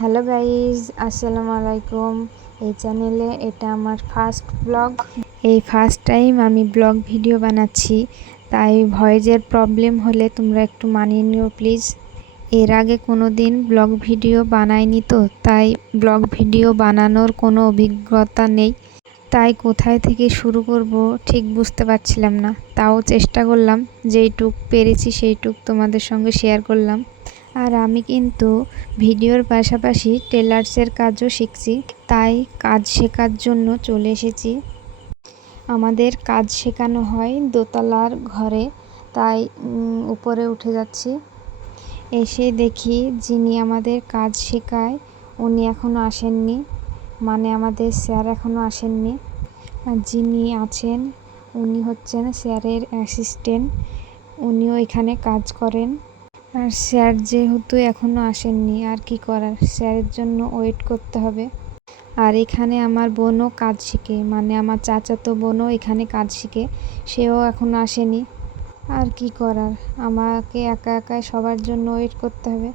Hello guys, আসসালামু আলাইকুম। এই চ্যানেলে এটা আমার ফার্স্ট ব্লগ। এই ফার্স্ট টাইম আমি ব্লগ ভিডিও বানাচ্ছি, তাই ভয়েসের প্রবলেম হলে তোমরা একটু মানিয়ে নিও প্লিজ। এর আগে কোনো দিন ব্লগ ভিডিও বানাইনি, তো তাই ব্লগ ভিডিও বানানোর কোনো অভিজ্ঞতা নেই, তাই কোথায় থেকে শুরু করব ঠিক বুঝতে পারছিলাম না। তাও চেষ্টা করলাম, যেইটুক পেরেছি সেইটুক তোমাদের সঙ্গে শেয়ার করলাম। আর আমি কিন্তু ভিডিওর পাশাপাশি টেলার্সের কাজও শিখছি, তাই কাজ শেখার জন্য চলে এসেছি। আমাদের কাজ শেখানো হয় দোতলার ঘরে, তাই উপরে উঠে যাচ্ছি। এসে দেখি যিনি আমাদের কাজ শেখায় উনি এখনও আসেননি, মানে আমাদের স্যার এখনও আসেননি। আর যিনি আছেন উনি হচ্ছেন স্যারের অ্যাসিস্ট্যান্ট, উনিও এখানে কাজ করেন। আর স্যার যেহেতু এখনও আসেননি, আর কি করার, স্যারের জন্য ওয়েট করতে হবে। আর এখানে আমার বোনও কাজ শিখে, মানে আমার চাচাতো বোনও এখানে কাজ শিখে, সেও এখনও আসেনি। আর কি করার, আমাকে একা একা সবার জন্য ওয়েট করতে হবে।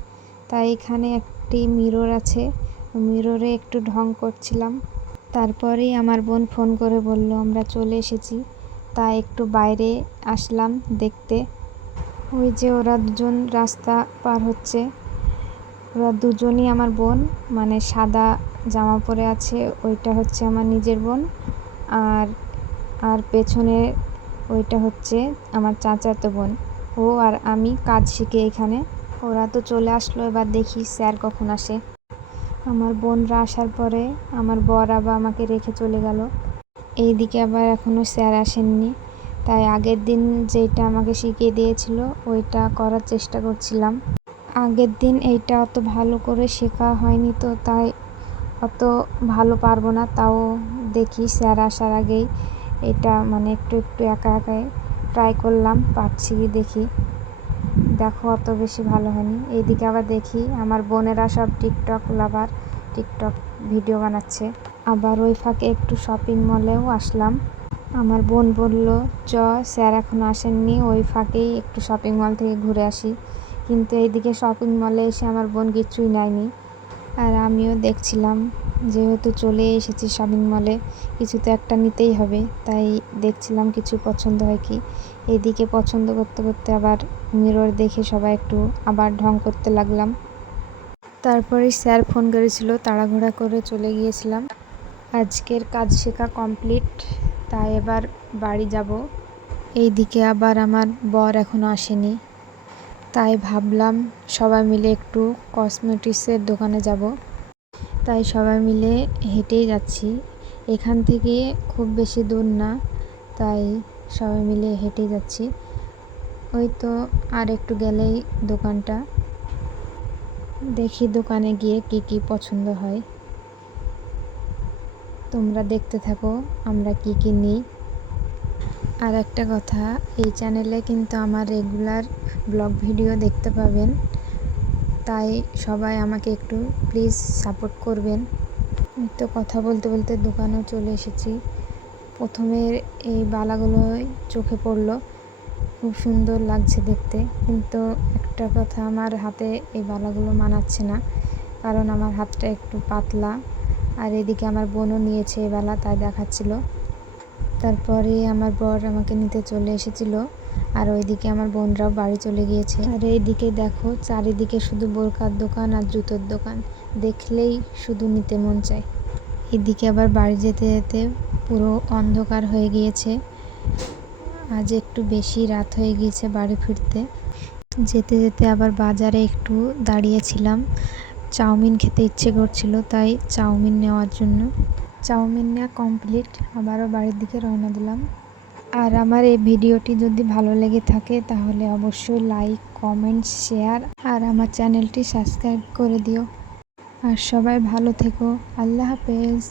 তাই এখানে একটি মিরর আছে, মিররে একটু ঢং করছিলাম। তারপরেই আমার বোন ফোন করে বলল আমরা চলে এসেছি, তাই একটু বাইরে আসলাম দেখতে। ওই যে ওরা দুজন রাস্তা পার হচ্ছে, ওরা দুজনই আমার বোন, মানে সাদা জামা পরে আছে ওইটা হচ্ছে আমার নিজের বোন, আর আর পেছনে ওইটা হচ্ছে আমার চাচাতো বোন। ও আর আমি কাজ শিখে এখানে। ওরা তো চলে আসলো, এবার দেখি স্যার কখন আসে। আমার বোনরা আসার পরে আমার বর আবার আমাকে রেখে চলে গেল। এইদিকে আবার এখনও স্যার আসেননি, তাই আগের দিন যেটা আমাকে শিখিয়ে দিয়েছিল ওইটা করার চেষ্টা করছিলাম। আগের দিন এইটা অত ভালো করে শেখা হয়নি, তো তাই অত ভালো পারবো না। তাও দেখি স্যার আসার আগেই এটা মানে একটু একটু একা একাই ট্রাই করলাম, পারছি কি দেখি। দেখো অত বেশি ভালো হয়নি। এইদিকে আবার দেখি আমার বোনেরা সব টিকটক লাভার, টিকটক ভিডিও বানাচ্ছে। আবার ওই ফাঁকে একটু শপিং মলেও আসলাম। আমার বোন বলল চ স্যার এখনও আসেননি, ওই ফাঁকেই একটু শপিং মল থেকে ঘুরে আসি। কিন্তু এইদিকে শপিং মলে এসে আমার বোন কিছুই নেয়নি, আর আমিও দেখছিলাম, যেহেতু চলে এসেছি শপিং মলে কিছু তো একটা নিতেই হবে, তাই দেখছিলাম কিছু পছন্দ হয় কি। এইদিকে পছন্দ করতে করতে আবার মিরর দেখে সবাই একটু আবার ঢং করতে লাগলাম। তারপরে স্যার ফোন করেছিল, তাড়াহুড়া করে চলে গিয়েছিলাম। আজকের কাজ শেখা কমপ্লিট, তাই এবার বাড়ি যাব। এইদিকে আবার আমার বর এখনও আসেনি, তাই ভাবলাম সবাই মিলে একটু কসমেটিক্সের দোকানে যাব। তাই সবাই মিলে হেঁটেই যাচ্ছি, এখান থেকে খুব বেশি দূর না, তাই সবাই মিলে হেঁটেই যাচ্ছি। ওই তো আর একটু গেলেই দোকানটা, দেখি দোকানে গিয়ে কি কি পছন্দ হয়। তোমরা দেখতে থাকো আমরা কি কি নিই। আর একটা কথা, এই চ্যানেলে কিন্তু আমার রেগুলার ব্লগ ভিডিও দেখতে পাবেন, তাই সবাই আমাকে একটু প্লিজ সাপোর্ট করবেন। তো কথা বলতে বলতে দোকানেও চলে এসেছি। প্রথমে এই বালাগুলোই চোখে পড়লো, খুব সুন্দর লাগছে দেখতে, কিন্তু একটা কথা, আমার হাতে এই বালাগুলো মানাচ্ছে না, কারণ আমার হাতটা একটু পাতলা। আর এদিকে আমার বোনও নিয়েছে এই বালা, তাই দেখাচ্ছিল। তারপরে আমার বর আমাকে নিতে চলে এসেছিল, আর ওইদিকে আমার বোনরাও বাড়ি চলে গিয়েছে। আর এইদিকে দেখো চারিদিকে শুধু বোরকার দোকান আর জুতোর দোকান, দেখলেই শুধু নিতে মন চায়। এদিকে আবার বাড়ি যেতে যেতে পুরো অন্ধকার হয়ে গিয়েছে, আজ একটু বেশি রাত হয়ে গিয়েছে বাড়ি ফিরতে। যেতে যেতে আবার বাজারে একটু দাঁড়িয়েছিলাম, চাউমিন খেতে ইচ্ছে করছিল, তাই চাউমিন নেওয়ার জন্য। চাউমিন নেওয়া কমপ্লিট, আবারও বাড়ির দিকে রওনা দিলাম। আর আমার এই ভিডিওটি যদি ভালো লেগে থাকে তাহলে অবশ্যই লাইক, কমেন্ট, শেয়ার আর আমার চ্যানেলটি সাবস্ক্রাইব করে দিও। আর সবাই ভালো থেকো, আল্লাহ হাফেজ।